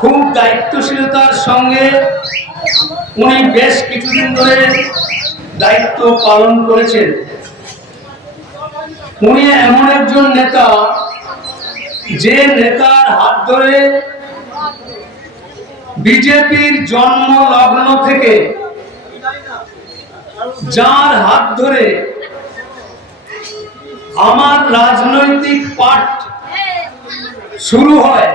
খুব দায়িত্বশীলতার সঙ্গে উনি বেশ কিছুদিন ধরে দায়িত্ব পালন করেছেন। উনি এমন একজন নেতা, যে নেতার হাত ধরে বিজেপির জন্ম লগ্ন থেকে, যার হাত ধরে আমার রাজনৈতিক পাঠ শুরু হয়,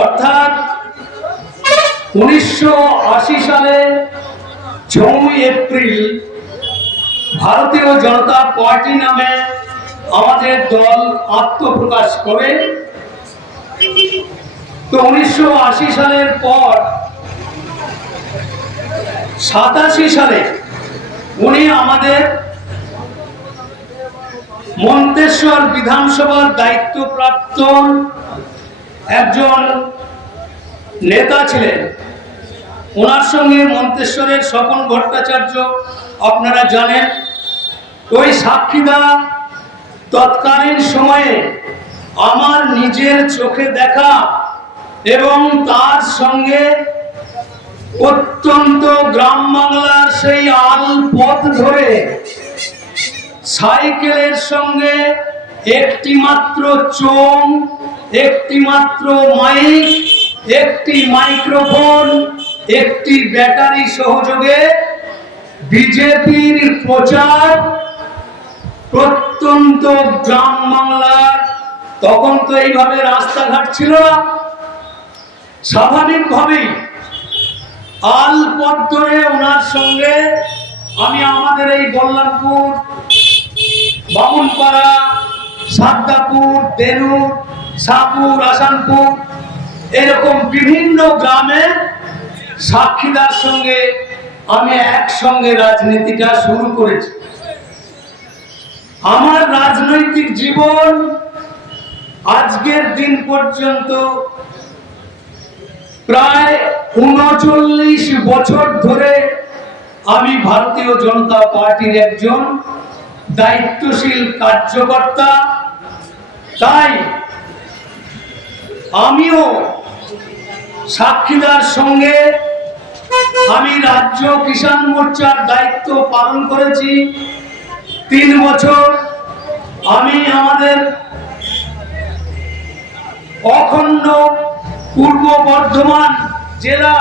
অর্থাৎ 1980 সালে 6 এপ্রিল ভারতীয় জনতা পার্টি নামে আমাদের দল আত্মপ্রকাশ করে। তো 1980 সালের পর 87 সালে উনি আমাদের মন্তেশ্বর বিধানসভার দায়িত্বপ্রাপ্ত একজন নেতা ছিলেন। ওনার সঙ্গে মন্তেশ্বরের স্বপন ভট্টাচার্য আপনারা জানেন। ওই সাক্ষীদা তৎকালীন সময়ে আমার নিজের চোখে দেখা এবং তার সঙ্গে অত্যন্ত গ্রাম বাংলার সেই আল পথ ধরে সাইকেলের সঙ্গে একটি মাত্র চোং, একটি মাত্র মাইক, একটি মাইক্রোফোন, একটি ব্যাটারি সহযোগে বিজেপির প্রচার প্রত্যন্ত গ্রাম বাংলার। তখন তো এইভাবে রাস্তাঘাট ছিল না, স্বাভাবিকভাবেই আল পথ ধরে ওনার সঙ্গে আমি আমাদের এই বল্লামপুর, বামুনপাড়া, সাদ্দাপুর, দেনুর, শাহপুর, আসানপুর, এরকম বিভিন্ন গ্রামে সাক্ষীদার সঙ্গে আমি একসঙ্গে রাজনীতিটা শুরু করেছি। আমার রাজনৈতিক জীবন আজকের দিন পর্যন্ত প্রায় 39 বছর ধরে আমি ভারতীয় জনতা পার্টির একজন দায়িত্বশীল কার্যকর্তা। তাই আমিও সাক্ষীদার সঙ্গে আমি রাজ্য কিষাণ মোর্চার দায়িত্ব পালন করেছি 3 বছর। আমি আমাদের অখণ্ড পূর্ব বর্ধমান জেলা,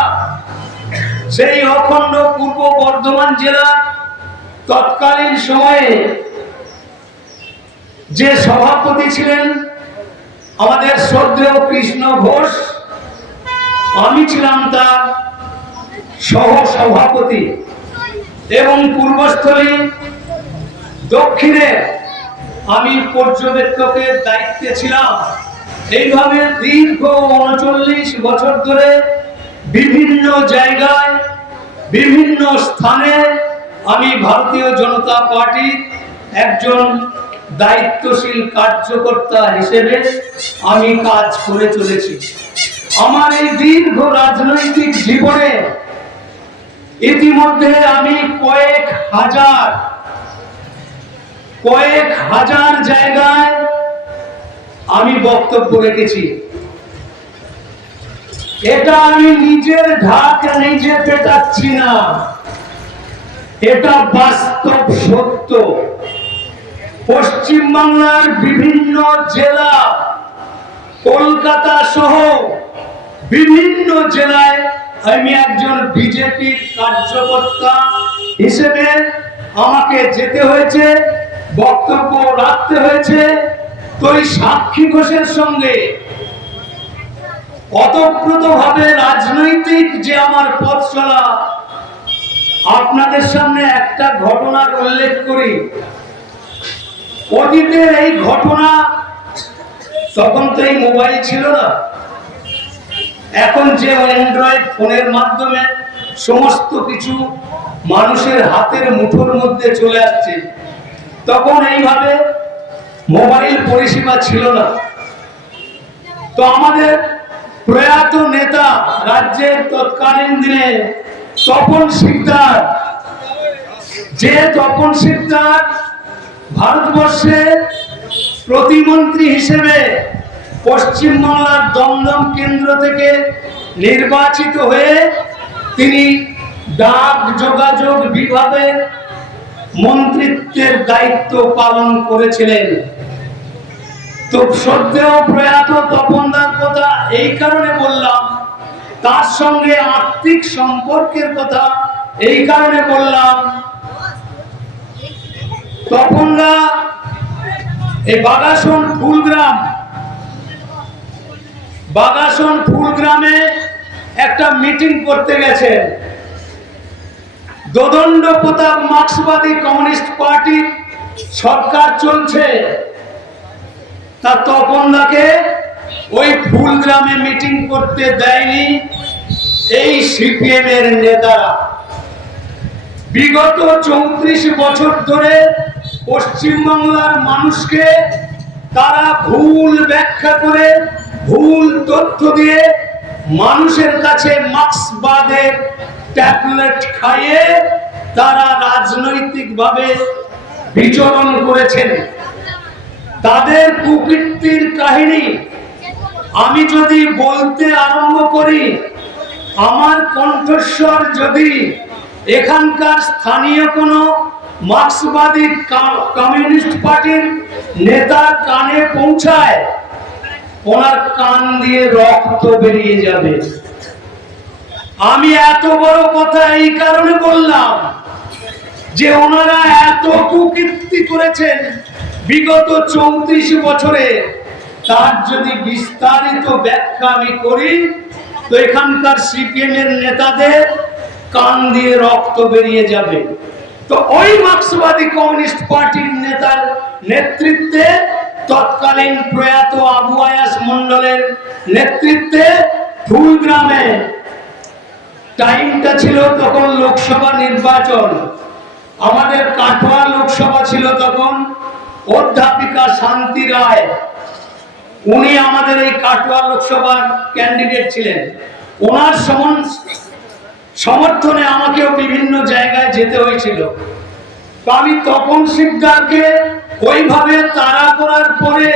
সেই অখণ্ড পূর্ব বর্ধমান জেলা তৎকালীন সময়ে যে সভাপতি ছিলেন আমাদের শ্রদ্ধেয় কৃষ্ণ ঘোষ, আমি ছিলাম তার সহ সভাপতি। এবং পূর্বস্থলী দক্ষিণে আমি পর্যবেক্ষকের দায়িত্বে ছিলাম। এইভাবে দীর্ঘ 39 বছর ধরে বিভিন্ন জায়গায়, বিভিন্ন স্থানে আমি ভারতীয় জনতা পার্টির একজন দায়িত্বশীল কার্যকর্তা হিসেবে আমি কাজ করে চলেছি। আমার এই দীর্ঘ রাজনৈতিক জীবনে ইতিমধ্যে আমি কয়েক হাজার জায়গায় আমি বক্তব্য রেখেছি। এটা আমি নিজের ঢাক নিজে পেটাচ্ছি না, এটা বাস্তব সত্য। পশ্চিম বাংলার বিভিন্ন জেলা, কলকাতা সহ বিভিন্ন জেলায় আমি একজন বিজেপির কার্যকর্তা হিসেবে আমাকে যেতে হয়েছে, বক্তব্য রাখতে হয়েছে। তো এই সাক্ষী ঘোষের সঙ্গে অতপ্রতভাবে রাজনৈতিক যে আমার পথ চলা, আপনাদের সামনে একটা ঘটনার উল্লেখ করি। অতীতের এই ঘটনা, তখন তো এই মোবাইল ছিল না। এখন যে অ্যান্ড্রয়েড ফোনের মাধ্যমে সমস্ত কিছু মানুষের হাতের মুঠোর মধ্যে চলে আসছে, তখন এইভাবে মোবাইল পরিষেবা ছিল না। তো আমাদের প্রয়াত নেতা, রাজ্যের তৎকালীন দিনে তপন শিকদার, যে তপন শিকদার ভারতবর্ষে প্রতিমন্ত্রী হিসেবে পশ্চিমবাংলার দমদম কেন্দ্র থেকে নির্বাচিত হয়ে তিনি ডাক যোগাযোগ বিভাগের মন্ত্রিত্বের দায়িত্ব পালন করেছিলেন। তো সদ্যেও প্রয়াত তপনদার কথা এই কারণে বললাম, তার সঙ্গে আর্থিক সম্পর্কের কথা এই কারণে বললাম, তপনদা এই বাগাসন ফুলগ্রামে একটা মিটিং করতে গেছেন। দোদণ্ড প্রতাপ মার্ক্সবাদী কমিউনিস্ট পার্টি সরকার চলছে, তা তপনদাকে ওই ফুলগ্রামে মিটিং করতে দেয়নি এই সিপিএম এর নেতারা। বিগত 34 বছর ধরে পশ্চিমবাংলার মানুষকে তারা ভুল ব্যাখ্যা করে, ভুল তথ্য দিয়ে মানুষের কাছে মার্ক্সবাদের ট্যাবলেট খাইয়ে তারা রাজনৈতিকভাবে বিচরণ করেছেন। তাদের কুকীর্তির কাহিনী আমি যদি বলতে আরম্ভ করি, আমার কণ্ঠস্বর যদি এখানকার স্থানীয় কোনো মার্ক্সবাদী কমিউনিস্ট পার্টির নেতার কানে পৌঁছায়, ওনার কান দিয়ে রক্ত বেরিয়ে যাবে। আমি এত বড় কথা এই কারণে বললাম যে ওনারা এত কুকীর্তি করেছেন বিগত 34 বছরে। তার যদি বিস্তারিত ব্যাখ্যা আমি করি, তো এখানকার সিপিএম এর নেতাদের কান দিয়ে রক্ত বেরিয়ে যাবে। তো ওই মার্ক্সবাদী কমিউনিস্ট পার্টির নেতার নেতৃত্বে, তৎকালীন প্রয়াত আবু আয়াস মন্ডলের নেতৃত্বে ফুলগ্রামে, টাইমটা ছিল তখন লোকসভা নির্বাচন, আমাদের কাটোয়া লোকসভা ছিল তখন, অধ্যাপিকা শান্তি রায় উনি আমাদের এই কাটোয়া লোকসভার ক্যান্ডিডেট ছিলেন। ওনার সমর্থনে আমাকেও বিভিন্ন জায়গায় যেতে হয়েছিল। তো আমি তপন শিকদারকে ওইভাবে তাড়া করার পরে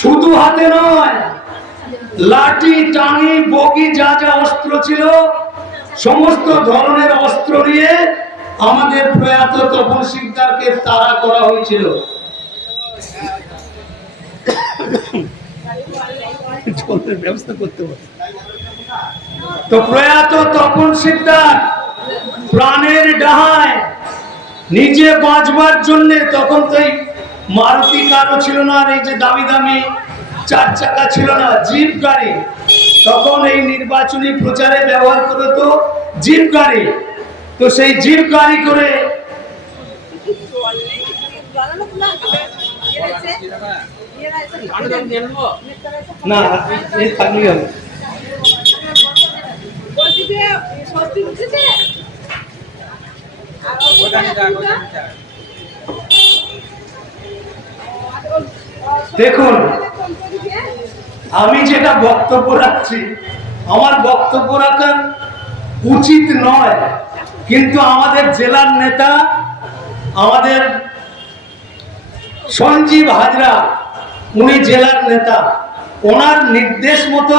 শুধু হাতে নয়, লাঠি, টাঙি, বগি, যা যা অস্ত্র ছিল সমস্ত ধরনের অস্ত্র নিয়ে আমাদের প্রয়াত তপন শিকদারকে তাড়া করা হয়েছিল। ব্যবস্থা করতে হবে। তো প্রয়াত তপন শিকদার প্রাণের ডাহায় নিজে বাঁচবার জন্য, তখন তো এই মারুতি কারও ছিল না, আর এই যে দামি দামি 4 চাকা ছিল না, জিপ গাড়ি, তখন এই নির্বাচনী প্রচারে ব্যবহার করতো জিপ গাড়ি। তো সেই জিপ গাড়ি করে না এই থাকলেই হবে। দেখুন, আমি যেটা বক্তব্য রাখছি, আমার বক্তব্য রাখা উচিত নয়, কিন্তু আমাদের জেলার নেতা, আমাদের সঞ্জীব হাজরা, উনি জেলার নেতা, ওনার নির্দেশ মতো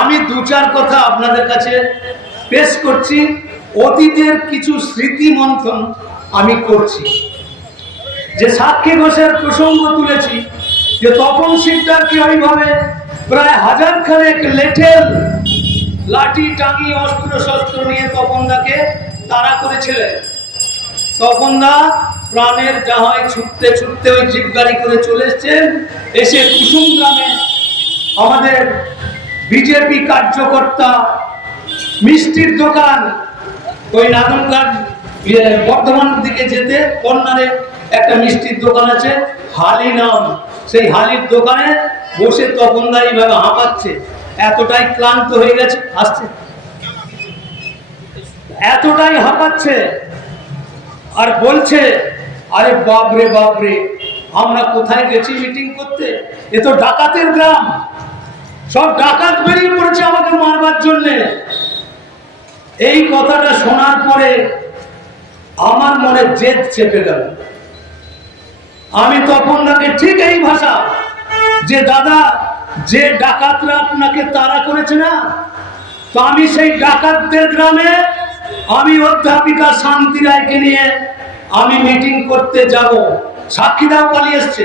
আমি 2-4 কথা আপনাদের কাছে পেশ করছি। অতীতের কিছু স্মৃতি মন্থন আমি করছি। যে সাক্ষী ঘোষের প্রসঙ্গ তুলেছি, যে তপন শিকদারকে ওইভাবে প্রায় 1000 খানেক লেঠেল, লাঠি, টাঙি, অস্ত্র শস্ত্র নিয়ে তপনদাকে তাড়া করেছিলেন। তপনদা প্রাণের ডাহায় ছুটতে ছুটতে ওই জিপ গাড়ি করে চলে এসেছেন। এসে কুসুম গ্রামে আমাদের বিজেপি কার্যকর্তা, মিষ্টির দোকান, ওই নাদনঘাট বর্ধমান দিকে যেতে কর্নারে একটা মিষ্টির দোকান আছে, হালি নাম, সেই হালির দোকানে বসে তপনদা এইভাবে হাঁপাচ্ছে, এতটাই ক্লান্ত হয়ে গেছে, আসছে, এতটাই হাঁপাচ্ছে, আর বলছে, আরে বাপরে বাপরে, আমরা কোথায় গেছি মিটিং করতে, এ তো ডাকাতের গ্রাম, সব ডাকাত বেরিয়ে পড়েছে আমাকে মারবার জন্যে। এই কথাটা শোনার পরে আমার মনে জেদ চেপে গেল। আমি তখন তাকে ঠিক এই ভাষা, যে দাদা, যে ডাকাতরা আপনাকে তাড়া করেছে না, তো আমি সেই ডাকাতদের গ্রামে আমি অধ্যাপিকা শান্তি রায়কে নিয়ে আমি মিটিং করতে যাব। সাক্ষীরাও পালিয়ে এসছে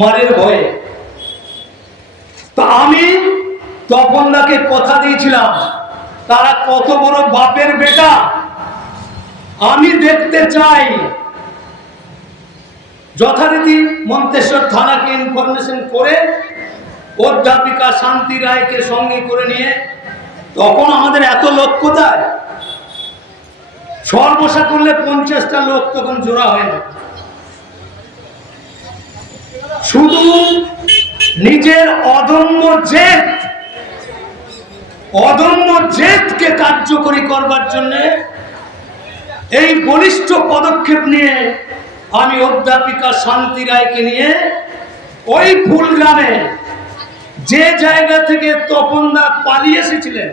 মারের ভয়ে। তা আমি তখন তাকে কথা দিয়েছিলাম, তারা কত বড় বাপের বেটা আমি দেখতে চাই। যথারীতি মন্তেশ্বর থানাকে ইনফরমেশন করে অধ্যাপিকা শান্তি রায়কে সঙ্গে করে নিয়ে, তখন আমাদের এত লোক কোথায়, সর্বসা করলে 50টা লোক তখন জোড়া হয় না। শুধু নিজের অদম্য জেদকে কার্যকরী করবার জন্য এই বলিষ্ঠ পদক্ষেপ নিয়ে আমি অধ্যাপিকা শান্তি রায়কে নিয়ে ওই ফুলগ্রামে, যে জায়গা থেকে তপনদা পালিয়ে এসেছিলেন,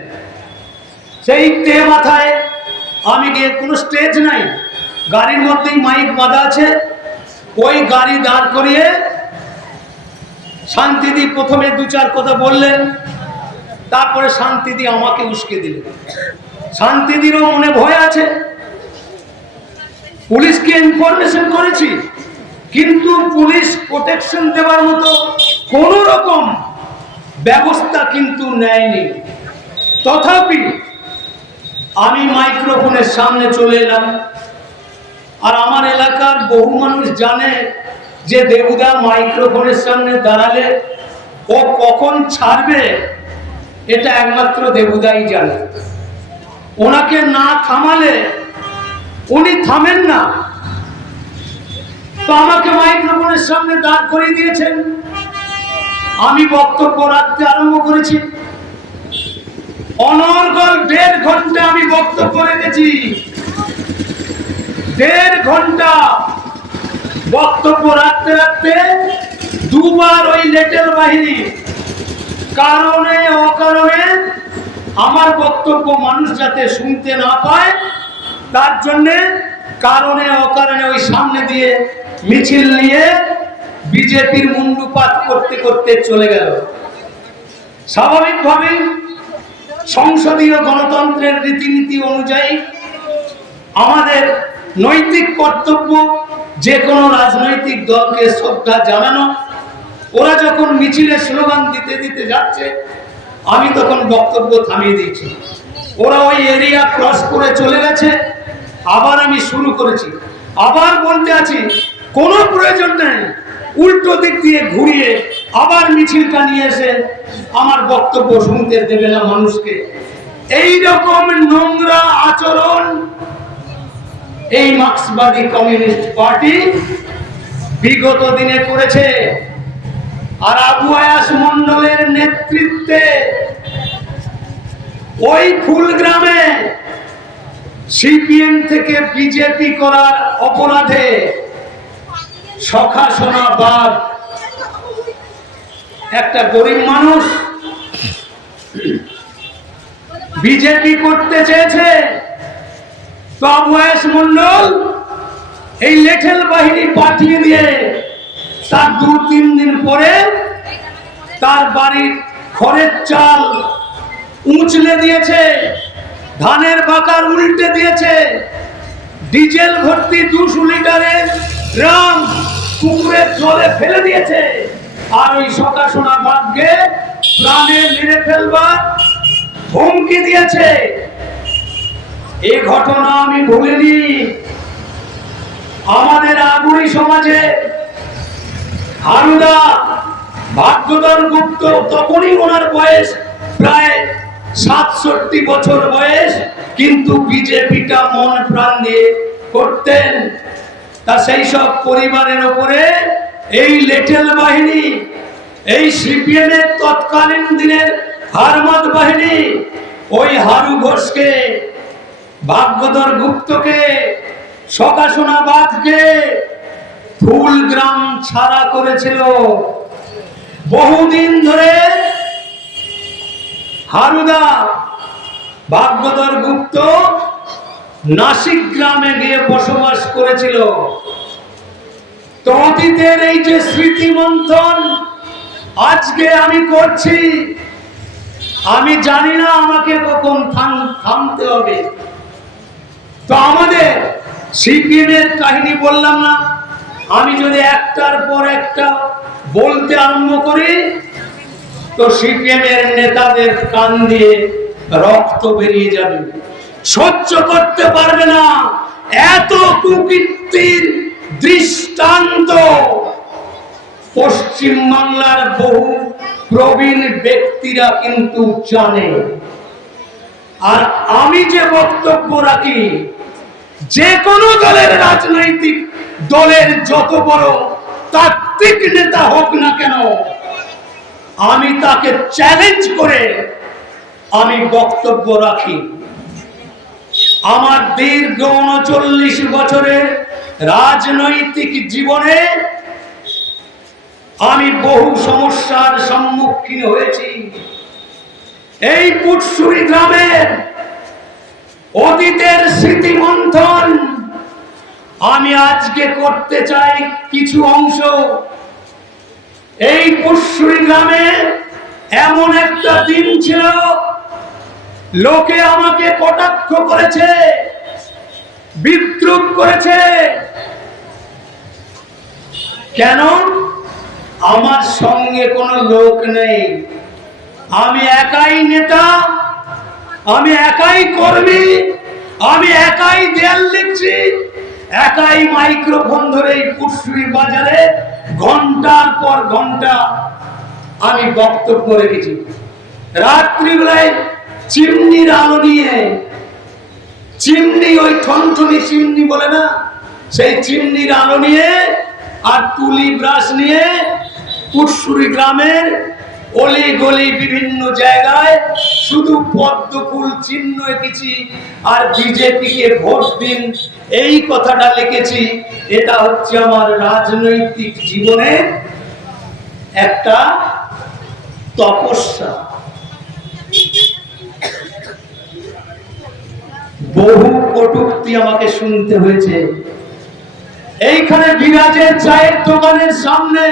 সেই তে মাথায় আমি গিয়ে, কোনো স্টেজ নাই, গাড়ির মধ্যেই মাইক বাঁধা আছে, ওই গাড়ি দাঁড় করিয়ে শান্তিদি প্রথমে 2-4 কথা বললেন, তারপরে শান্তিদি আমাকে উস্কে দিলেন। শান্তিদিরও মনে ভয় আছে, পুলিশকে ইনফরমেশন করেছি, কিন্তু পুলিশ প্রোটেকশন দেওয়ার মতো কোন রকম ব্যবস্থা কিন্তু নেয়নি। তথাপি আমি মাইক্রোফোনের সামনে চলে এলাম। আর আমার এলাকার বহু মানুষ জানে যে দেবুদা মাইক্রোফোনের সামনে দাঁড়ালে ও কখন ছাড়বে, এটা একমাত্র দেবুদাই জানে। ওনাকে না থামালে উনি থামেন না। তো আমাকে মাইক্রোফোনের সামনে দাঁড় করিয়ে দিয়েছেন, আমি বক্তব্য রাখতে আরম্ভ করেছি। অনর্গল 1.5 ঘন্টা আমি বক্তব্য রেখেছি। 1.5 ঘন্টা বক্তব্য রাখতে রাখতে 2 বার ওই লেটেল বাহিনী কারণে অকারণে আমার বক্তব্য মানুষ যাতে শুনতে না পায়, তার জন্য কারণে অকারণে ওই সামনে দিয়ে মিছিল নিয়ে বিজেপির মুন্ডুপাত করতে করতে চলে গেল। স্বাভাবিকভাবেই সংসদীয় গণতন্ত্রের রীতিনীতি অনুযায়ী আমাদের নৈতিক কর্তব্য যে কোনো রাজনৈতিক দলকে শ্রদ্ধা জানানো। ওরা যখন মিছিলে স্লোগান দিতে দিতে যাচ্ছে, আমি তখন বক্তব্য থামিয়ে দিয়েছি। ওরা ওই এরিয়া ক্রস করে চলে গেছে, আবার আমি শুরু করেছি। আবার বলতে আছি, কোনো প্রয়োজন নেই, উল্টো দিক দিয়ে ঘুরিয়ে আবার মিছিলটা নিয়ে এসে আমার বক্তব্য শুনতে দেবে না মানুষকে। এই রকম নোংরা আচরণ এই মার্ক্সবাদী কমিউনিস্ট পার্টি বিগত দিনে করেছে। আর আবু আয়াস মন্ডলের নেতৃত্বে ওই ফুলগ্রামে সিপিএম থেকে বিজেপি করার অপরাধে সখাসোনা বাদ একটা গরিব মানুষ বিজেপি করতে চেয়েছে। তো আবু আয়াস মন্ডল এই লেঠেল বাহিনী পাঠিয়ে দিয়ে তার 2-3 দিন পরে তার বাড়ির খড়ের চাল উঁচলে দিয়েছে, ধানের বাকার উল্টে দিয়েছে, ডিজেল ভর্তি 200 লিটারের ড্রাম পুকুরের জলে ফেলে দিয়েছে। আর ওই সকাশোনা বাঘকে প্রাণে মেরে ফেলবার হুমকি দিয়েছে। এই ঘটনা আমি ভুলিনি। আমাদের আগুরি সমাজে হারুদা ভাগ্যধর গুপ্ত, তখনই ওনার বয়স প্রায় 67 বছর বয়স, কিন্তু বিজেপিটা মন প্রাণ দিয়ে করতেন। তা সেই সব পরিবারের উপরে এই লেটেল বাহিনী, এই সিপিএম এর তৎকালীন দিনের হারমাদ বাহিনী, ওই হারু ঘোষকে, ভাগ্যধর গুপ্তকে, সকাশোনাবাদকে ফুলগ্রাম ছাড়া করেছিল। বহুদিন ধরে হারুদা ভাগ্যধর গুপ্ত নাসিক গ্রামে গিয়ে বসবাস করেছিল। তো অতীতের এই যে স্মৃতি মন্থন আজকে আমি করছি, আমি জানি না আমাকে কখন থামতে হবে। তো আমাদের সিপিএমের কাহিনী বললাম না, আমি যদি একটার পর একটা বলতে আরম্ভ করি তো সিপিএমের নেতাদের কান দিয়ে রক্ত বেরিয়ে যাবে, সহ্য করতে পারবে না। এত কুকীর্তির দৃষ্টান্ত পশ্চিম বাংলার বহু প্রবীণ ব্যক্তিরা কিন্তু জানে। আর আমি যে বক্তব্য রাখি, যে কোনো দলের রাজনৈতিক দলের যত বড় তাত্ত্বিক নেতা হোক না কেন, আমি তাকে চ্যালেঞ্জ করে আমি বক্তব্য রাখি। আমার দীর্ঘ ৩৯ বছরের রাজনৈতিক জীবনে আমি বহু সমস্যার সম্মুখীন হয়েছি। এই পুটসুরি গ্রামের অতীতের স্মৃতি মন্থন আমি আজকে করতে চাই কিছু অংশ। এই পুটসুরি গ্রামে এমন একটা দিন ছিল, লোকে আমাকে কটাক্ষ করেছে, বিদ্রুপ করেছে। কেন? আমার সঙ্গে কোনো লোক নেই, আমি একাই নেতা, আমি একাই কর্মী, আমি একাই দেয়াল লিখছি, একাই মাইক্রোফোন ধরে এই পুটসুরি বাজারে ঘন্টার পর ঘন্টা আমি বক্তব্য রেখেছি। রাত্রিবেলায় চিমনির আলো নিয়ে, চিমনি ওই ঠনঠনি চিমনি বলে না, সেই চিমনির আলো নিয়ে আর তুলি ব্রাশ নিয়ে পুটসুরি গ্রামের অলি গলি বিভিন্ন জায়গায় শুধু পদ্মফুল চিহ্ন এঁকেছি আর বিজেপিকে ভোট দিন এই কথাটা লিখেছি। এটা হচ্ছে আমার রাজনৈতিক জীবনের একটা তপস্যা। বহু কটূক্তি আমাকে শুনতে হয়েছে। এইখানে বিরাজের চায়ের দোকানের সামনে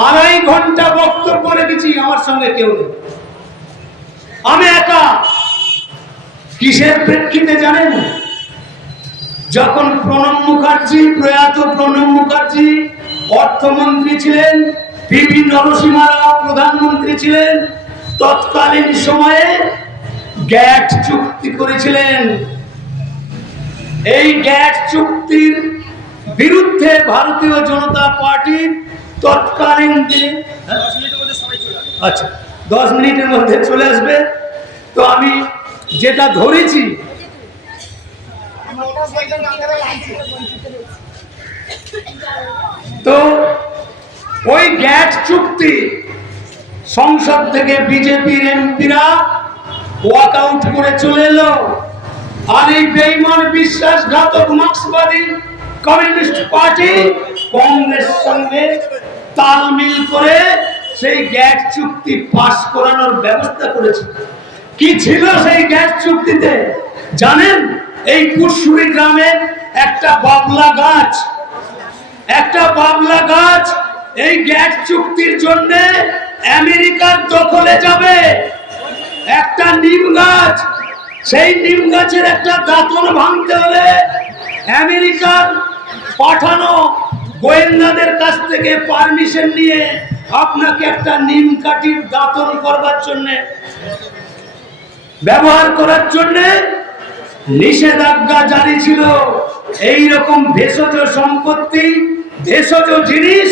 ২.৫ ঘন্টা বক্তব্য রেখেছি, আমার সঙ্গে কেউ নেই, আমি একা। কিসের প্রেক্ষিতে জানেন? যখন প্রণব মুখার্জি, প্রয়াত প্রণব মুখার্জি অর্থমন্ত্রী ছিলেন, পিভি নরসিংহ রাও প্রধানমন্ত্রী ছিলেন, তৎকালীন সময়ে গ্যাট চুক্তি করেছিলেন। এই গ্যাট চুক্তির বিরুদ্ধে ভারতীয় জনতা পার্টির তৎকালীন দিনে, আচ্ছা 10 মিনিটের মধ্যে চলে আসবে। তো আমি যেটা ধরেছি, তো ওই গ্যাট চুক্তি সংসদ থেকে বিজেপির এমপিরা ওয়াক আউট করে চলে এলো। আর এই বেঈমান বিশ্বাসঘাতক মার্ক্সবাদী কমিউনিস্ট পার্টি কংগ্রেস সঙ্গে তালমিল করে সেই গ্যাট চুক্তি পাস করানোর ব্যবস্থা করেছে। কি ছিল সেই গ্যাট চুক্তিতে জানেন? এই পুটসুরি গ্রামের একটা বাবলা গাছ, একটা বাবলা গাছ এই গ্যাট চুক্তির জন্য আমেরিকার দখলে যাবে। একটা নিম গাছ, সেই নিম গাছের একটা দাঁতন ভাঙতে হলে আমেরিকার পাঠানো গোয়েন্দাদের কাছ থেকে পারমিশন নিয়ে আপনাকে একটা নিম কাঠির দাঁতন করবার জন্য, ব্যবহার করার জন্য নিষেধাজ্ঞা জারি ছিল। এই রকম ভেষজ সম্পত্তি, ভেষজ জিনিস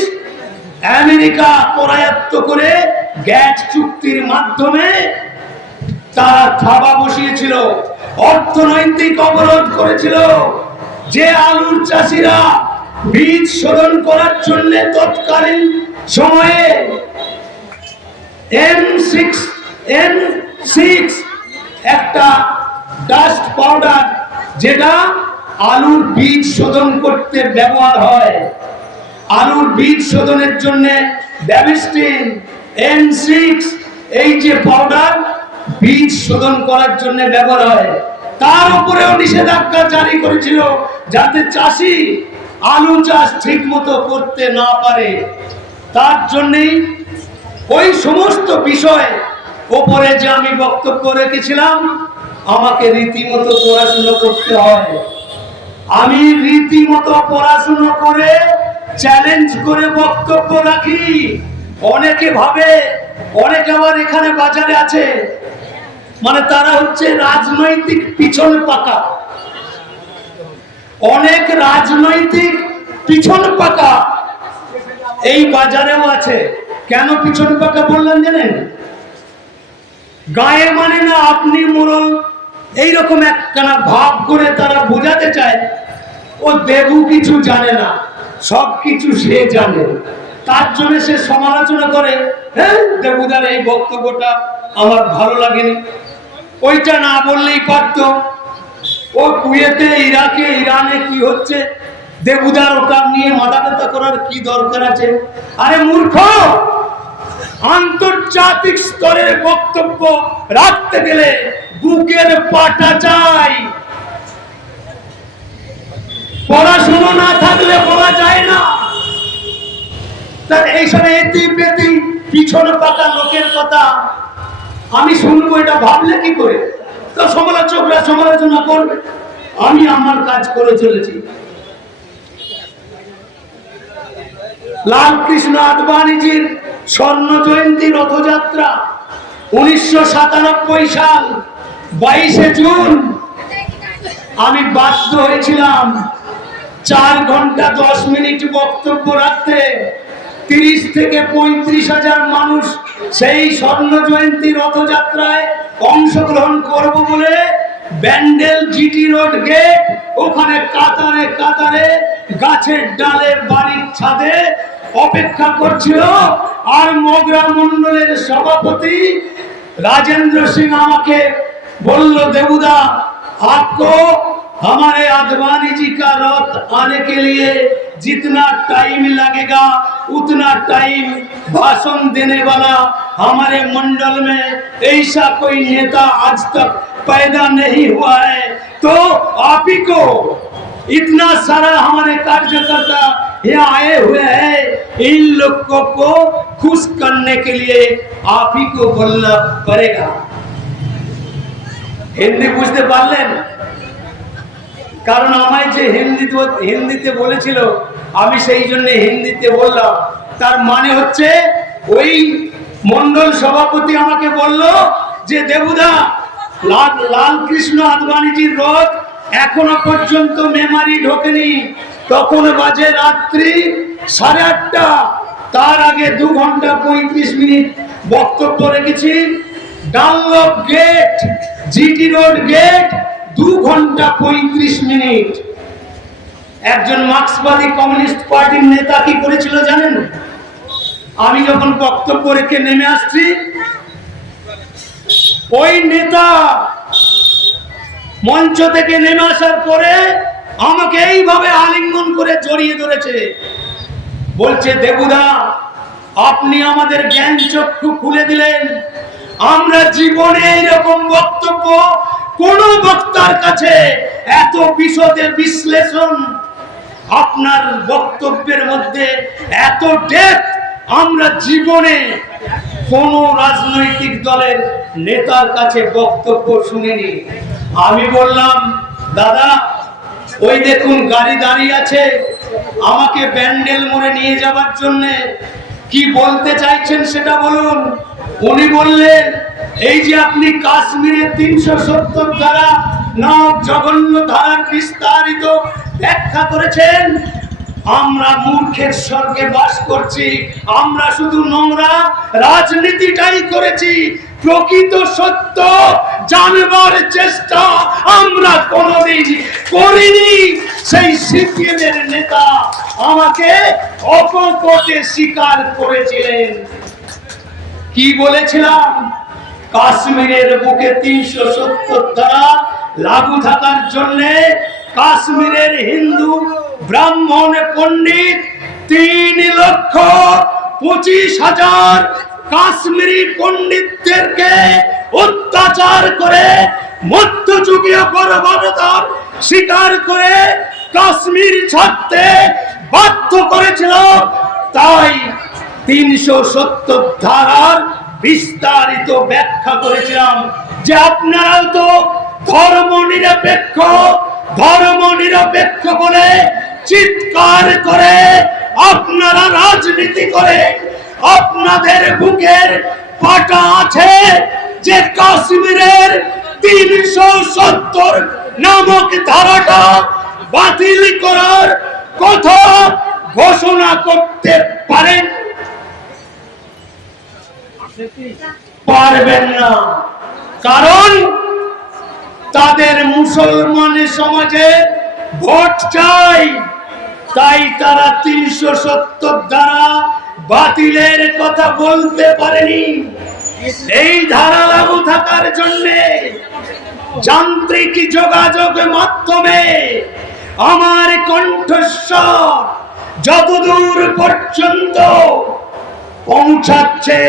আমেরিকা করায়ত্ত করে গ্যাট চুক্তির মাধ্যমে তারা থাবা বসিয়েছিল, অর্থনৈতিক অবরোধ করেছিল। যে আলুর চাষিরা বীজ শোধন করার জন্য তৎকালীন সময়ে M6 একটা ডাস্ট পাউডার, যেটা আলুর বীজ শোধন করতে ব্যবহার হয়, আলুর বীজ শোধনের জন্য ব্যাবিস্টিন, M6 এই যে পাউডার বীজ শোধন করার জন্য ব্যবহার হয়, তার উপরেও নিষেধাজ্ঞা জারি করেছিল যাতে চাষি আলু চাষ ঠিক মতো করতে না পারে, তার জন্যই ওই সমস্ত বিষয় ওপরে যে আমি বক্তব্য রেখেছিলাম, আমাকে রীতিমতো পড়াশুনো করতে হয়। আমি রীতিমতো পড়াশুনো করে চ্যালেঞ্জ করে বক্তব্য রাখি। অনেকে ভাবে, অনেকে আবার এখানে বাজারে আছে, মানে তারা হচ্ছে রাজনৈতিক পিছন পাকা। অনেক রাজনৈতিক পিছন পাকা এই বাজারেও আছে। কেন পিছন পাকা বললেন জানেন? গায়ে মানে না আপনি মোড়ল, এইরকম একখানা ভাব করে তারা বোঝাতে চায় ও দেবু কিছু জানে না, সব কিছু সে জানে। তার জন্য সে সমালোচনা করে, হ্যাঁ দেবুদার এই বক্তব্যটা আমার ভালো লাগেনি, ওইটা না বললেই পারতো। ও কুয়েতে, ইরাকে, ইরানে কি হচ্ছে, দেবুদার ওটা নিয়ে মাথা ব্যথা করার কি দরকার আছে? আরে মূর্খ, আন্তর্জাতিক স্তরের বক্তব্য রাখতে গেলে বুকের পাটা চাই। পড়াশোনা না থাকলে বলা যায় না। তার এইসব এতি পেতি পিছনে পাতা লোকের কথা আমি শুনবো, এটা ভাবলে কি করে? তো সমালোচকরা সমালোচনা করবে, আমি আমার কাজ করে চলেছি। লালকৃষ্ণ আদবানীজির স্বর্ণ জয়ন্তী রথযাত্রা 1997 সাল 22শে জুন আমি বাধ্য হয়েছিলাম 4 ঘন্টা 10 মিনিট বক্তব্য রাখতে। 30 থেকে 35,000 মানুষ সেই স্বর্ণ জয়ন্তী রথযাত্রায় অংশগ্রহণ করব বলে ব্যান্ডেল জিটি রোড গেট, ওখানে কাতারে কাতারে গাছের ডালে বাড়ির ছাদে অপেক্ষা করছিল। আর মগরা মন্ডলের সভাপতি राजेंद्र सिंह আমাকে বলল, देवुदा आपको हमारे आडवाणी जी का रथ आने के लिए जितना टाइम लगेगा उतना टाइम भाषण देने वाला हमारे मंडल में ऐसा कोई नेता आज तक पैदा नहीं हुआ है, तो आप ही को इतना सारा हमारे कार्यकर्ता यहाँ आए हुए हैं, इन लोगों को खुश करने के लिए आप ही को बोलना पड़ेगा। हिंदी बुझते पारलेन? কারণ আমায় যে হিন্দিতে বলেছিল আমি সেই জন্য হিন্দিতে বললাম। তার মানে হচ্ছে ওই মন্ডল সভাপতি আমাকে বলল যে দেবুদা, লালকৃষ্ণ আদবানীজির রথ এখনো পর্যন্ত মেমারি ঢোকেনি, তখন বাজে রাত্রি 8:30। তার আগে 2 ঘন্টা 35 মিনিট বক্তব্য রেখেছি। Dunlop gate, GT road gate 2 ঘন্টা 35 মিনিট। একজন মার্ক্সবাদী কমিউনিস্ট পার্টির নেতা কি করেছিল জানেন? আমি যখন বক্তব্য রেখে নেমে আসছি, ওই নেতা মঞ্চ থেকে নেমে আসার পরে আমাকে এইভাবে আলিঙ্গন করে জড়িয়ে ধরেছে, বলছে দেবুদা আপনি আমাদের জ্ঞান চক্ষু খুলে দিলেন। আমরা জীবনে এইরকম বক্তব্য কোন বক্তার কাছে এত বিশদে বিশ্লেষণ, আপনার বক্তব্যের মধ্যে এত ডেপথ আমরা জীবনে কোন রাজনৈতিক দলের নেতার কাছে বক্তব্য শুনিনি। আমি বললাম, দাদা ওই দেখুন গাড়ি দাঁড়িয়ে আছে আমাকে ব্যান্ডেল মোড়ে নিয়ে যাবার জন্য, কি বলতে চাইছেন সেটা বলুন। উনি বললেন, এই যে আপনি কাশ্মীরের 370 ধারা নব জঘন্য ধারার বিস্তারিত ব্যাখ্যা করেছেন। আমরা মূর্খের স্বর্গে বাস করছি, আমরা শুধু নোংরা রাজনীতিটাই করেছি, প্রকৃত সত্য জানবার চেষ্টা আমরা কোনোদিন করিনি। সেই সিপিএমের নেতা আমাকে অকপটে স্বীকার করেছিলেন। কি বলেছিলাম? কাশ্মীরের বুকে 370 ধারা লাগু থাকার জন্য কাশ্মীরের হিন্দু ব্রাহ্মণ পণ্ডিত 3,25,000 কাশ্মীরি পণ্ডিতদেরকে অত্যাচার করে মধ্যযুগীয় বর্বরতার শিকার করে কাশ্মীর ছাড়তে বাধ্য করেছিল। তাই ৩৭০ ধারার বিস্তারিত ব্যাখ্যা করেছিলাম যে আপনারাও তো ধর্মনিরপেক্ষ বলে চিৎকার করে আপনারা রাজনীতি করে আপনাদের বুকের পাটা আছে যে কাশ্মীরের ৩৭০ নামক ধারাটা বাতিল করার কথা ঘোষণা করতে পারেন? পারবেন না, কারণ তাদের মুসলমান সমাজে ভোট চাই। তাই তারা ৩৭০ ধারা বাতিলের কথা বলতে পারেনি। এই ধারা লাগু থাকার জন্য যান্ত্রিক যোগাযোগ মাধ্যমে আমার কণ্ঠস্বর যতদূর পর্যন্ত পৌঁছাচ্ছে,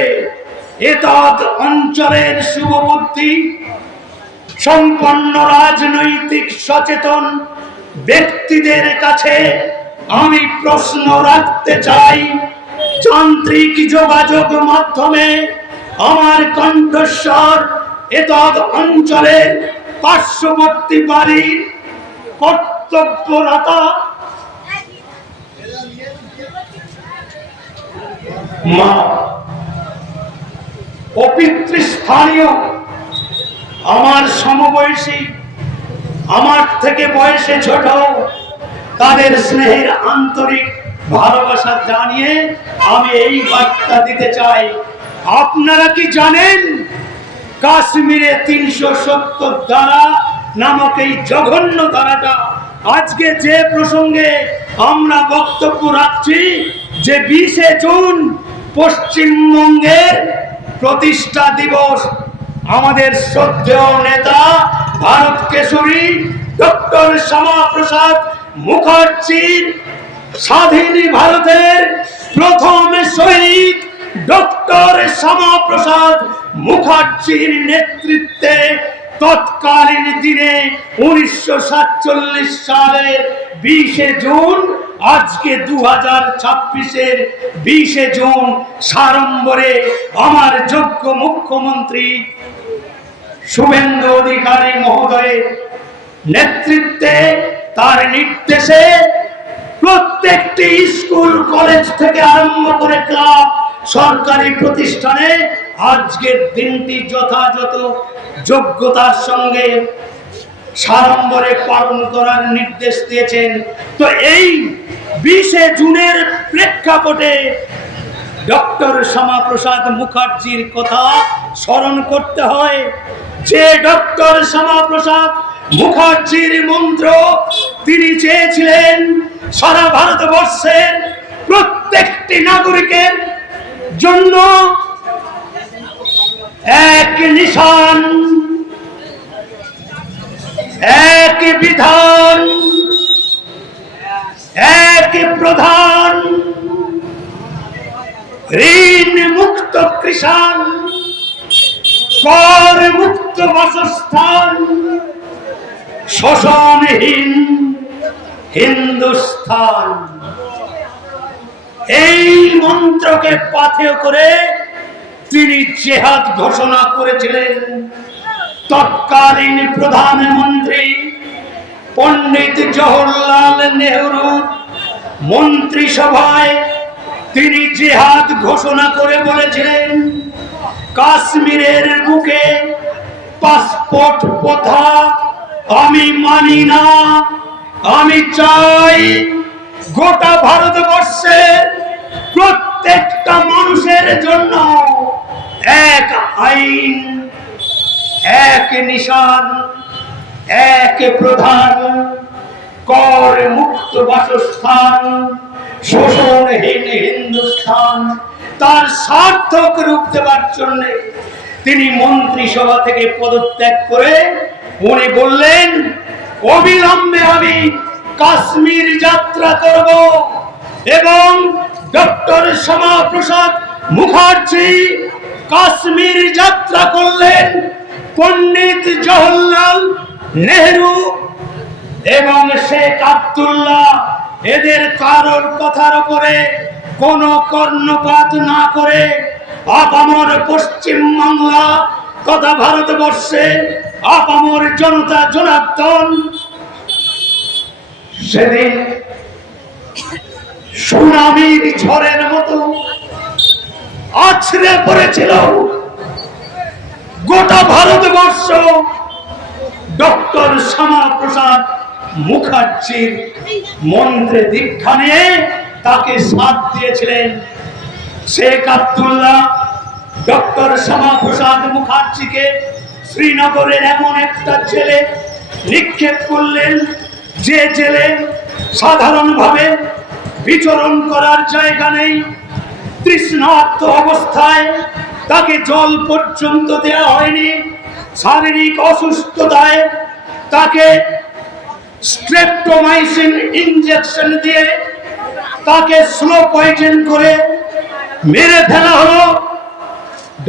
এতদ অঞ্চলের শুভবুদ্ধি সম্পন্ন রাজনৈতিক সচেতন ব্যক্তিদের কাছে আমি প্রশ্ন রাখতে চাই। যান্ত্রিক যোগাযোগ মাধ্যমে আমার কণ্ঠস্বর এতদ অঞ্চলের পার্শ্ববর্তী বাড়ির কর্তব্যরতা মা ও পিতৃস্থানীয় আমার সমবয়সী, আমার থেকে বয়সে ছোট, তাদের স্নেহের আন্তরিক ভালোবাসা জানিয়ে আমি এই বার্তা দিতে চাই। আপনারা কি জানেন কাশ্মীরে ৩৭০ ধারা নামক এই জঘন্য ধারাটা আজকে যে প্রসঙ্গে আমরা বক্তব্য রাখছি, যে ২০শে জুন পশ্চিমবঙ্গের প্রতিষ্ঠা দিবস, আমাদের শ্রদ্ধেয় নেতা ভারত কেশরী ডক্টর শ্যামাপ্রসাদ মুখার্জির, স্বাধীন ভারতের প্রথম সৈনিক ডক্টর শ্যামাপ্রসাদ মুখার্জির নেতৃত্বে তৎকালীন দিনে ১৯৪৭ সালের ২০শে জুন, আজকে ২০২৬-এর ২০শে জুন সাড়ম্বরে আমার যোগ্য মুখ্যমন্ত্রী শুভেন্দু অধিকারী মহোদয়ের নেতৃত্বে, তার নির্দেশে প্রত্যেকটি স্কুল কলেজ থেকে আরম্ভ করে ক্লাব, সরকারি প্রতিষ্ঠানে আজকের দিনটি যথাযথ যোগ্যতার সঙ্গে সাড়ম্বরে পালন করার নির্দেশ দিয়েছেন। তো এই ২০শে জুনের প্রেক্ষাপটে ডক্টর শ্যামাপ্রসাদ মুখার্জির কথা স্মরণ করতে হয়। যে ডক্টর শ্যামাপ্রসাদ মুখার্জির মন্ত্র, তিনি চেয়েছিলেন সারা ভারতবর্ষের প্রত্যেকটি নাগরিকের জন্য এক নিশান, এক বিধান, এক প্রধান, ঋণ মুক্ত কৃষাণ, কর মুক্ত বাসস্থান, শোষণহীন হিন্দুস্থান। এই মন্ত্রকে পাথেয় করে তিনি জেহাদ ঘোষণা করেছিলেন। তৎকালীন প্রধানমন্ত্রী পণ্ডিত জওহরলাল নেহরু মন্ত্রিসভায় তিনি জিহাদ ঘোষণা করে বলেছিলেন, কাশ্মীরের বুকে পাসপোর্ট প্রথা আমি মানি না। আমি চাই গোটা ভারতবর্ষের প্রত্যেকটা মানুষের জন্য এক আইন, এক নিশান, এক প্রধান, কর মুক্ত বাসস্থান, শোষণহীন হিন্দুস্থান। তার সার্থক রূপ দেওয়ার জন্য তিনি মন্ত্রিসভা থেকে পদত্যাগ করে উনি বললেন, অবিলম্বে আমি কাশ্মীর যাত্রা করব। এবং ডক্টর শ্যামাপ্রসাদ মুখার্জি কাশ্মীর যাত্রা করলেন। পণ্ডিত জওহরলাল নেহরু এবং শেখ আব্দুল্লাহ এদের কারোর কথার উপরে কোনো কর্ণপাত না করে আপামর পশ্চিম বাংলা তথা ভারতবর্ষে আপামর জনতা জনার্দন সেদিন সুনামির ঝড়ের মতো আছড়ে পড়েছিল গোটা ভারতবর্ষ ডক্টর শ্যামাপ্রসাদ মুখার্জির মন্ত্রে দীক্ষা নিয়ে তাকে সাথ দিয়েছিলেন। শেখ আব্দুল্লাহ ডক্টর শ্যামাপ্রসাদ মুখার্জিকে শ্রীনগরের এমন একটা জেলে নিক্ষেপ করলেন যে জেলে সাধারণভাবে বিচরণ করার জায়গা নেই। তৃষ্ণার্ত অবস্থায় তাকে জল পর্যন্ত দেওয়া হয়নি। শারীরিক অসুস্থতায় তাকে স্ট্রেপ্টোমাইসিন ইনজেকশন দিয়ে তাকে স্লো পয়জন করে মেরে ফেলা হলো।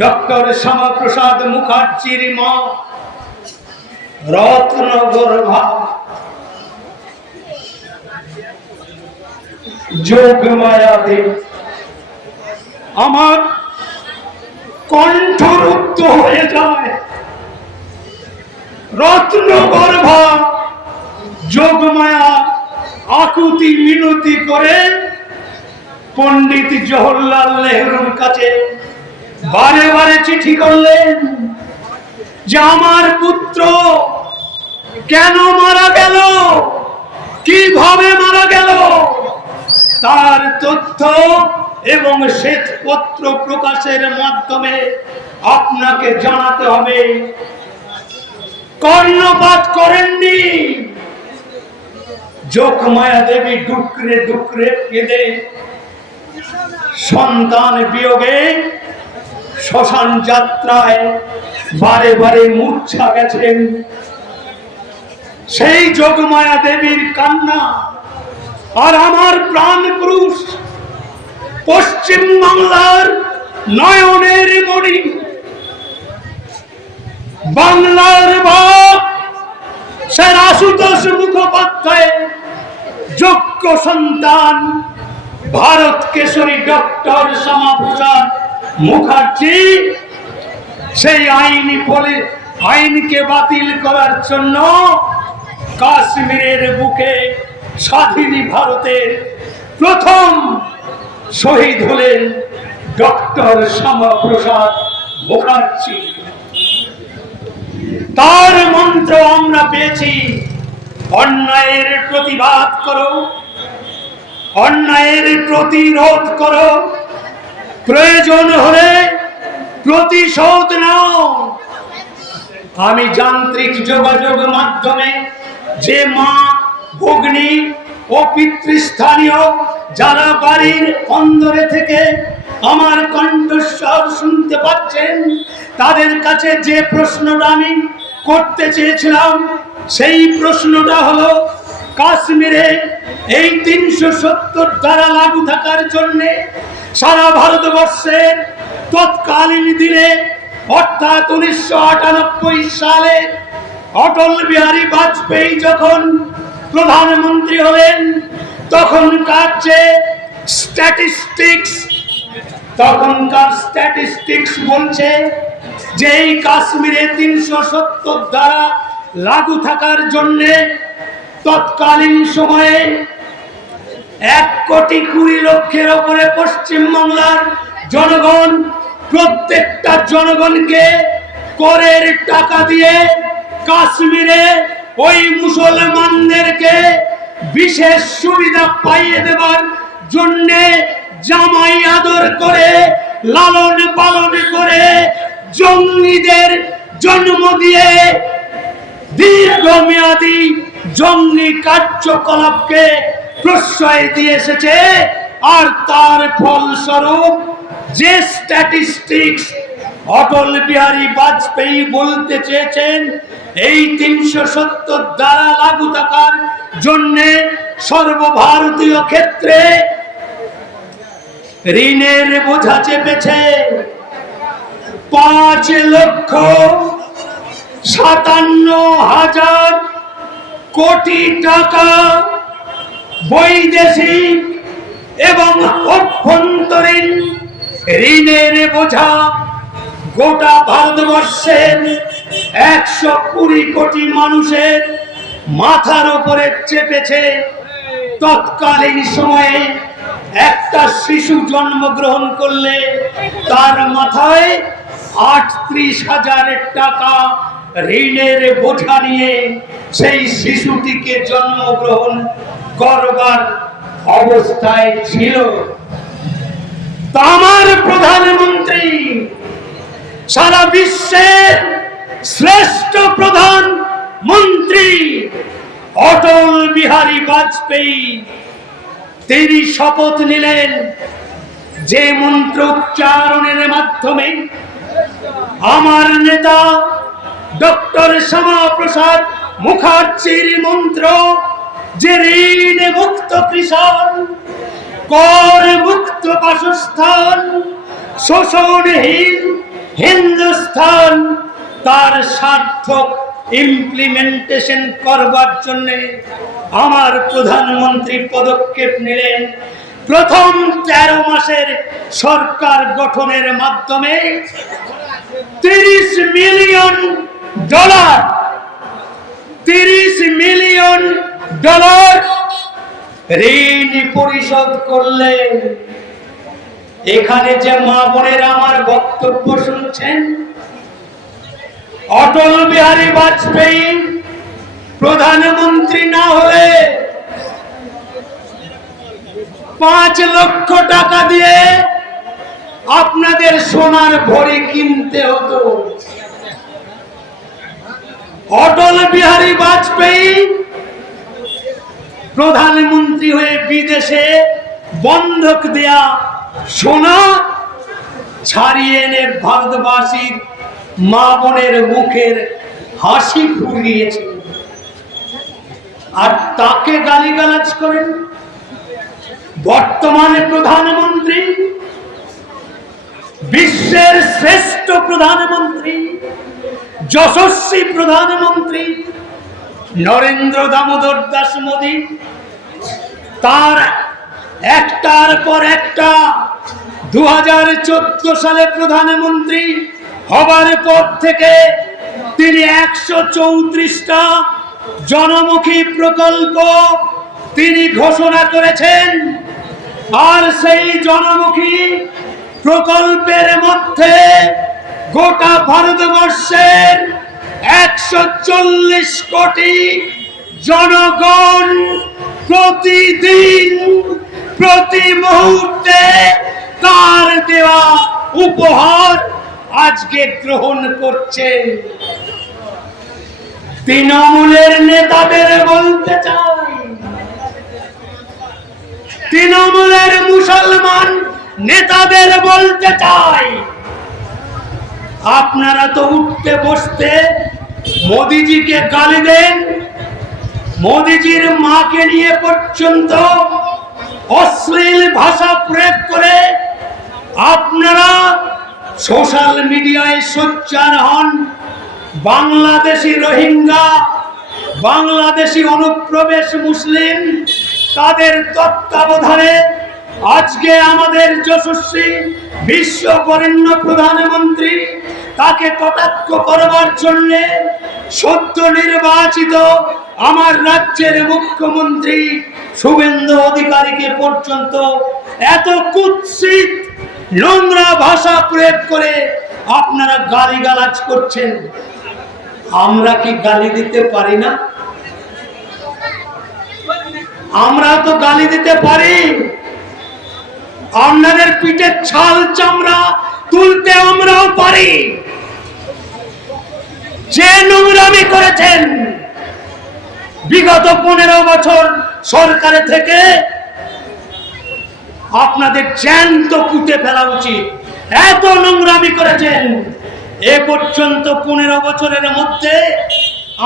ডক্টর শ্যামাপ্রসাদ মুখার্জির মা রত্নগর্ভা যোগমায়া দেব আমার কণ্ঠরুদ্ধ হয়ে যায়। রত্নগর্ভা যোগমায়া আকুতি মিনতি করে পণ্ডিত জওহরলাল নেহরুর কাছে বারে বারে চিঠি করলেন যে আমার পুত্র কেন মারা গেল, কিভাবে মারা গেল তার তথ্য এবং শ্বেতপত্র প্রকাশের মাধ্যমে আপনাকে জানাতে হবে। কর্ণপাত করেননি। যোগমায়া দেবী ডুকরে ডুকরে কেঁদে সন্তান বিয়োগে শ্মশান যাত্রায় বারে বারে মূর্ছা গেছেন। সেই যোগমায়া দেবীর কান্না আর আমার প্রাণ পুরুষ পশ্চিম বাংলার নয়নের মণি, বাংলার বাপ স্যার আশুতোষ মুখোপাধ্যায় যোগ্য সন্তান ভারত কেশরী ডক্টর শ্যামাপ্রসাদ মুখার্জি সেই আইনকে বাতিল করার জন্য কাশ্মীরের বুকে স্বাধীন ভারতের প্রথম শহীদ হলেন ডক্টর শ্যামাপ্রসাদ মুখার্জি। তার মন্ত্র আমরা পেয়েছি, অন্যায়ের প্রতিবাদ করো, অন্যায়ের প্রতিরোধ করো, প্রয়োজন হলে প্রতিশোধ নাও। আমি যান্ত্রিক যোগাযোগ মাধ্যমে যে মা ভগ্নী ও পিতৃস্থানীয় যারা বাড়ির অন্দরে থেকে আমার কণ্ঠস্বর শুনতে পাচ্ছেন তাদের কাছে যে প্রশ্নটা আমি করতে চেয়েছিলাম সেই প্রশ্নটা হলো, কাশ্মীরে এই 370 ধারা লাগু থাকার জন্য সারা ভারতবর্ষের তৎকালীন দিনে অর্থাৎ 1998 সালে অটল বিহারী বাজপেয়ী যখন প্রধানমন্ত্রী হলেন তখনকার স্ট্যাটিস্টিক্স বলছে যে এই কাশ্মীরে 370 ধারা লাগু থাকার জন্য তৎকালীন সময়ে 1,20,00,000 উপরে পশ্চিমবাংলার জনগণ প্রত্যেকটা জনগণকে করের টাকা দিয়ে কাশ্মীরে ওই মুসলমানদেরকে বিশেষ সুবিধা পাইয়ে দেওয়ার জন্য জামাই আদর করে লালন পালন করে জঙ্গিদের জন্ম দিয়ে দীর্ঘমেয়াদী জঙ্গি কার্যকলাপকে প্রশ্রয় দিয়ে এসেছে। আর তার ফলস্বরূপ যে স্ট্যাটিস্টিক্স অটল বিহারী বাজপেয়ী বলতে চেয়েছেন এই 370 ধারা লাগু থাকার জন্য সর্বভারতীয় ক্ষেত্রে ঋণের বোঝা চেপেছে 5,57,000 কোটি টাকা বৈদেশিক এবং অভ্যন্তরীণ ঋণের বোঝা গোটা ভারতবর্ষের 120 কোটি মানুষের মাথার উপরে চেপেছে। তৎকালীন সময়ে একটা শিশু জন্মগ্রহণ করলে তার মাথায় 38,000 টাকা ঋণের বোঝা নিয়ে সেই শিশুটিকে জন্মগ্রহণ করবার অবস্থায় ছিল। আমার প্রধানমন্ত্রী, সারা বিশ্বের শ্রেষ্ঠ প্রধানমন্ত্রী অটল বিহারী বাজপেয়ী, তিনি শপথ নিলেন যে মন্ত্র উচ্চারণের মাধ্যমে আমার নেতা ডক্টর শ্যামাপ্রসাদ মুখার্জির মন্ত্র, যে ঋণ মুক্ত কৃষক, কর মুক্ত বাসস্থান, শোষণহীন হিন্দুস্থান, তার সার্থক ইমপ্লিমেন্টেশন করবার জন্য আমার প্রধানমন্ত্রী পদক্ষেপ নিলেন। প্রথম 13 মাসের সরকার গঠনের মাধ্যমে $30 মিলিয়ন ঋণ পরিশোধ করলেন। এখানে যে মা বোনেরা আমার বক্তব্য শুনছেন, অটল বিহারী বাজপেয়ী প্রধানমন্ত্রী না হলে 5 লক্ষ টাকা দিয়ে আপনাদের সোনার ভরি কিনতে হতো। অটল বিহারী বাজপেয়ী প্রধানমন্ত্রী হয়ে বিদেশে বন্ধক দেয়া সোনা ছাড়িয়ে এনে ভারতবাসীর মা বোনের মুখের হাসি ফুরিয়েছে, আর তাকে গালিগালাজ করেন। বর্তমানে প্রধানমন্ত্রী, বিশ্বের শ্রেষ্ঠ প্রধানমন্ত্রী, যশস্বী প্রধানমন্ত্রী নরেন্দ্র দামোদর দাস মোদী, তার একটার পর একটা 2014 সালে প্রধানমন্ত্রী হবার পর থেকে তিনি 134টা জনমুখী প্রকল্প তিনি ঘোষণা করেছেন। আর সেই জনমুখী প্রকল্পের মধ্যে গোটা ভারতবর্ষের 140 কোটি জনগণ প্রতিদিন, প্রতি মুহূর্তে তার দেওয়া উপহার আজকে গ্রহণ করছে। তৃণমূলের নেতাদের বলতে চাই, তৃণমূলের মুসলমান নেতাদের বলতে চাই, আপনারা তো উঠতে বসতে মোদিজিকে গালি দেন, মোদিজির মাকে নিয়ে পর্যন্ত অশ্লীল ভাষা প্রয়োগ করে আপনারা সোশ্যাল মিডিয়ায় সোচ্চার হন। বাংলাদেশি রোহিঙ্গা, বাংলাদেশি অনুপ্রবেশ মুসলিম, তাদের তত্ত্বাবধানে আজকে আমাদের যশস্বী বিশ্ব বরেণ্য প্রধানমন্ত্রী, তাকে কটাক্ষ করবার জন্য সদ্য নির্বাচিত আমার রাজ্যের মুখ্যমন্ত্রী শুভেন্দু অধিকারীকে পর্যন্ত এত কুৎসিত নোংরা ভাষা প্রয়োগ করে আপনারা গালিগালাজ করছেন। আমরা কি গালি দিতে পারি না? আমরা তো গালি দিতে পারি। আপনাদের পিঠের ছাল চামড়া তুলতে আমরাও পারি। যে নোংরামি করেছেন বিগত 15 বছর সরকারে থেকে, আপনাদের জ্যান্ত পুঁতে ফেলা উচিত। এত নোংরামি করেছেন। এ পর্যন্ত 15 বছরের মধ্যে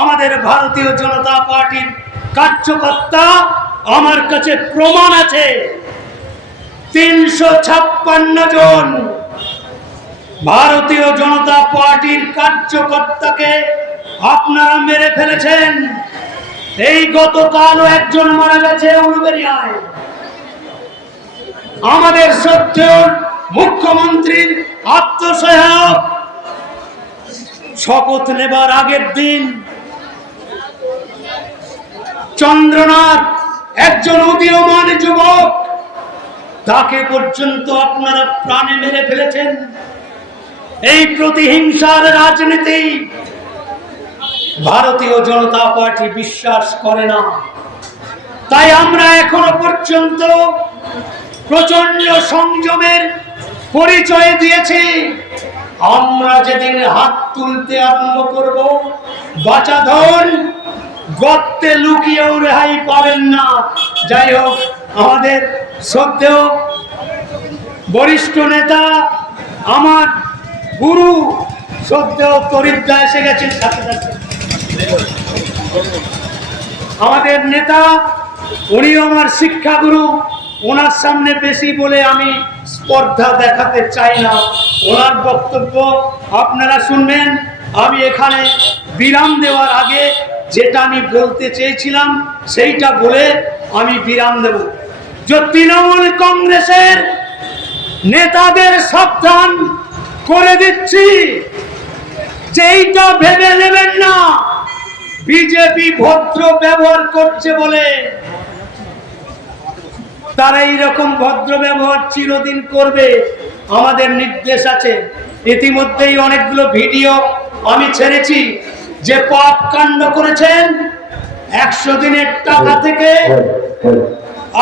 আমাদের ভারতীয় জনতা পার্টির কার্যকর্তা, আমার কাছে প্রমাণ আছে, 356 জন ভারতীয় জনতা পার্টির কার্যকর্তাকে আপনারা মেরে ফেলেছেন। এই গতকালও একজন মারা গেছে উলুবেড়িয়ায়। আমাদের শ্রদ্ধেয় মুখ্যমন্ত্রীর আত্মসহায়ক শপথ নেবার আগের দিন চন্দ্রনাথ একজন উদীয়মান যুবক, তাকে পর্যন্ত আপনারা প্রাণে মেরে ফেলেছেন। এই প্রতিহিংসার রাজনীতি ভারতীয় জনতা পার্টি বিশ্বাস করে না। তাই আমরা এখনো পর্যন্ত প্রচন্ড সংযমের পরিচয় দিয়েছি। আমরা যেদিন হাত তুলতে আরম্ভ করব, বাচাধন গর্তে লুকিয়েও রেহাই পাবেন না। যাই হোক, আমাদের শ্রদ্ধেয় বরিষ্ঠ নেতা, আমার গুরু শ্রদ্ধেয় তরিদ্দা এসে গেছেন সাথে সাথে। আমাদের নেতা, উনিও আমার শিক্ষাগুরু। ওনার সামনে বেশি বলে আমি স্পর্ধা দেখাতে চাই না। ওনার বক্তব্য আপনারা শুনবেন। আমি এখানে বিরাম দেওয়ার আগে যেটা আমি বলতে চেয়েছিলাম সেইটা বলে আমি বিরাম দেব। যে তৃণমূল কংগ্রেসের নেতাদের সাবধান করে দিচ্ছি, যেইটা ভেবে নেবেন না বিজেপি ভদ্র ব্যবহার করছে বলে তারা এইরকম ভদ্র ব্যবহার চিরদিন করবে। আমাদের নির্দেশ আছে। ইতিমধ্যেই অনেকগুলো ভিডিও আমি ছেড়েছি। যে পাপ কাণ্ড করেছেন, 100 দিনের টাকা থেকে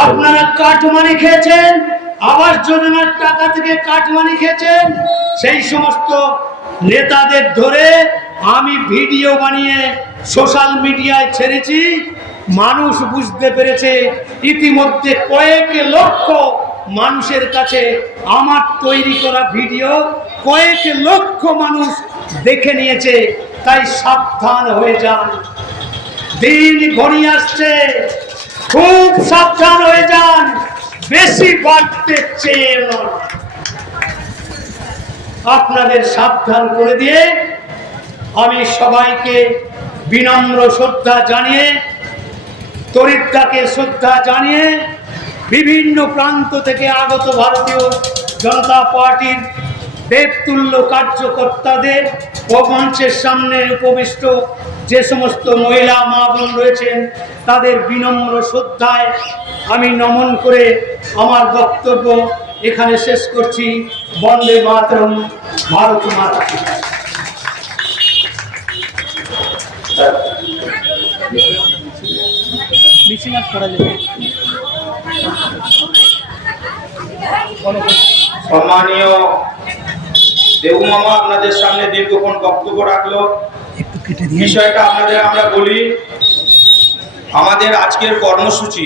আপনারা কাটমানি খেয়েছেন, আবাস যোজনার টাকা থেকে কাটমানি খেয়েছেন, সেই সমস্ত নেতাদের ধরে আমি ভিডিও বানিয়ে সোশ্যাল মিডিয়ায় ছেড়েছি। মানুষ বুঝতে পেরেছে। ইতিমধ্যে কয়েক লক্ষ মানুষের কাছে আমার তৈরি করা ভিডিও কয়েক লক্ষ মানুষ দেখে নিয়েছে। তাই সাবধান হয়ে যান, দিন ঘনিয়ে আসছে, খুব সাবধান হয়ে যান। বেশি বাড়তে চেয়ে নয়। আপনাদের সাবধান করে দিয়ে আমি সবাইকে বিনম্র শ্রদ্ধা জানিয়ে, তরিদ্দাকে শ্রদ্ধা জানিয়ে, বিভিন্ন প্রান্ত থেকে আগত ভারতীয় জনতা পার্টির দেবতুল্য কার্যকর্তাদের ও মঞ্চের সামনে উপবিষ্ট যে সমস্ত মহিলা মা বোন রয়েছেন, তাদের বিনম্র শ্রদ্ধায় আমি নমন করে আমার বক্তব্য এখানে শেষ করছি। বন্দে মাতরম, ভারত মাতা। সম্মানীয় দেবু মামা আপনাদের সামনে দীর্ঘক্ষণ বক্তব্য রাখলো। বিষয়টা আপনাদের আমরা বলি, আমাদের আজকের কর্মসূচি